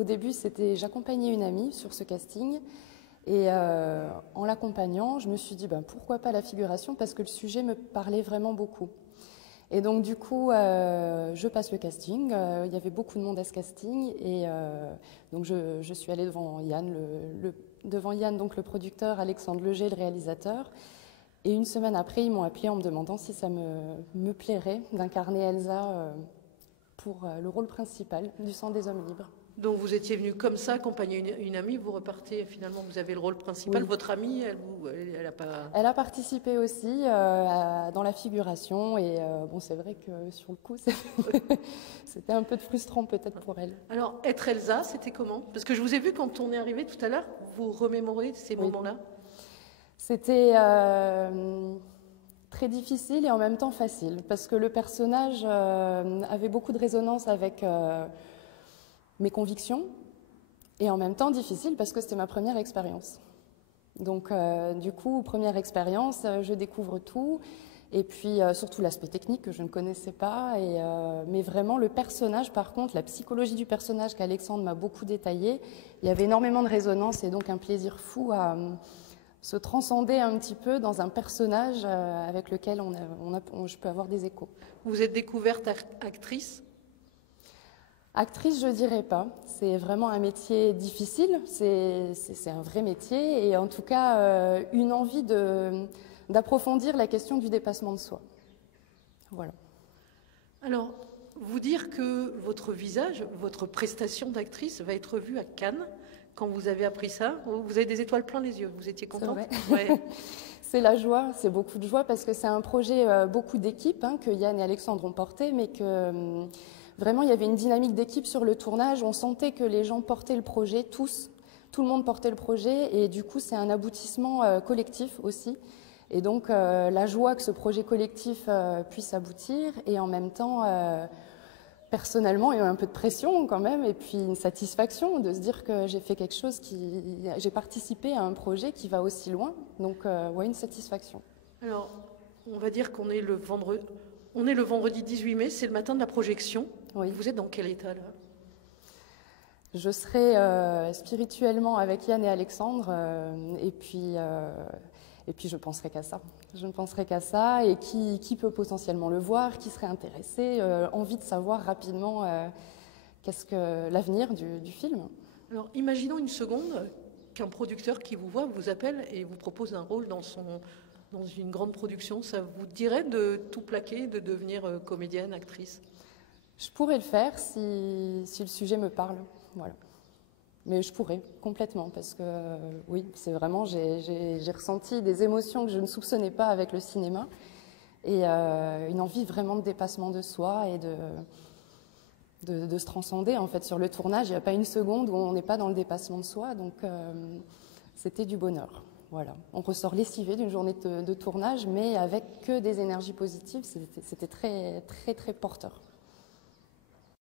Au début, j'accompagnais une amie sur ce casting et en l'accompagnant, je me suis dit pourquoi pas la figuration parce que le sujet me parlait vraiment beaucoup. Et donc du coup, je passe le casting, il y avait beaucoup de monde à ce casting et donc je suis allée devant Yann, donc le producteur, Alexandre Leger, le réalisateur. Et une semaine après, ils m'ont appelé en me demandant si ça me plairait d'incarner Elsa pour le rôle principal du Centre des Hommes Libres. Donc vous étiez venu comme ça, accompagner une amie, vous repartez finalement, vous avez le rôle principal. Oui. Votre amie, elle a pas... Elle a participé aussi dans la figuration et bon, c'est vrai que sur le coup, c'était un peu frustrant peut-être pour elle. Alors, être Elsa, c'était comment? Parce que je vous ai vu quand on est arrivé tout à l'heure, vous remémorez ces moments-là. C'était très difficile et en même temps facile parce que le personnage avait beaucoup de résonance avec mes convictions et en même temps difficile parce que c'était ma première expérience. Donc du coup, première expérience, je découvre tout et puis surtout l'aspect technique que je ne connaissais pas. Mais vraiment le personnage, par contre, la psychologie du personnage qu'Alexandre m'a beaucoup détaillé, il y avait énormément de résonance et donc un plaisir fou à se transcender un petit peu dans un personnage avec lequel je peux avoir des échos. Vous êtes découverte actrice ? Actrice, je dirais pas. C'est vraiment un métier difficile, c'est un vrai métier et en tout cas une envie d'approfondir la question du dépassement de soi. Voilà. Alors, vous dire que votre visage, votre prestation d'actrice va être vue à Cannes, quand vous avez appris ça, vous avez des étoiles plein les yeux, vous étiez contente? C'est vrai. Ouais. C'est la joie, c'est beaucoup de joie parce que c'est un projet beaucoup d'équipes que Yann et Alexandre ont porté, mais que... Vraiment, il y avait une dynamique d'équipe sur le tournage. On sentait que les gens portaient le projet, tout le monde portait le projet. Et du coup, c'est un aboutissement collectif aussi. Et donc, la joie que ce projet collectif puisse aboutir. Et en même temps, personnellement, il y a un peu de pression quand même. Et puis une satisfaction de se dire que j'ai fait quelque chose j'ai participé à un projet qui va aussi loin. Donc, ouais, une satisfaction. Alors, on va dire qu'on est le vendredi. On est le vendredi 18 mai, c'est le matin de la projection. Oui. Vous êtes dans quel état là? Je serai spirituellement avec Yann et Alexandre et puis je penserai qu'à ça. Je ne penserai qu'à ça et qui peut potentiellement le voir, qui serait intéressé, envie de savoir rapidement qu'est-ce que l'avenir du film. Alors imaginons une seconde qu'un producteur qui vous voit vous appelle et vous propose un rôle dans une grande production, ça vous dirait de tout plaquer, de devenir comédienne, actrice? Je pourrais le faire si le sujet me parle, voilà. Mais je pourrais, complètement, parce que oui, c'est vraiment, j'ai ressenti des émotions que je ne soupçonnais pas avec le cinéma, et une envie vraiment de dépassement de soi et de se transcender, en fait. Sur le tournage, il n'y a pas une seconde où on n'est pas dans le dépassement de soi, donc c'était du bonheur. Voilà. On ressort lessivé d'une journée de tournage, mais avec que des énergies positives. C'était très, très, très porteur.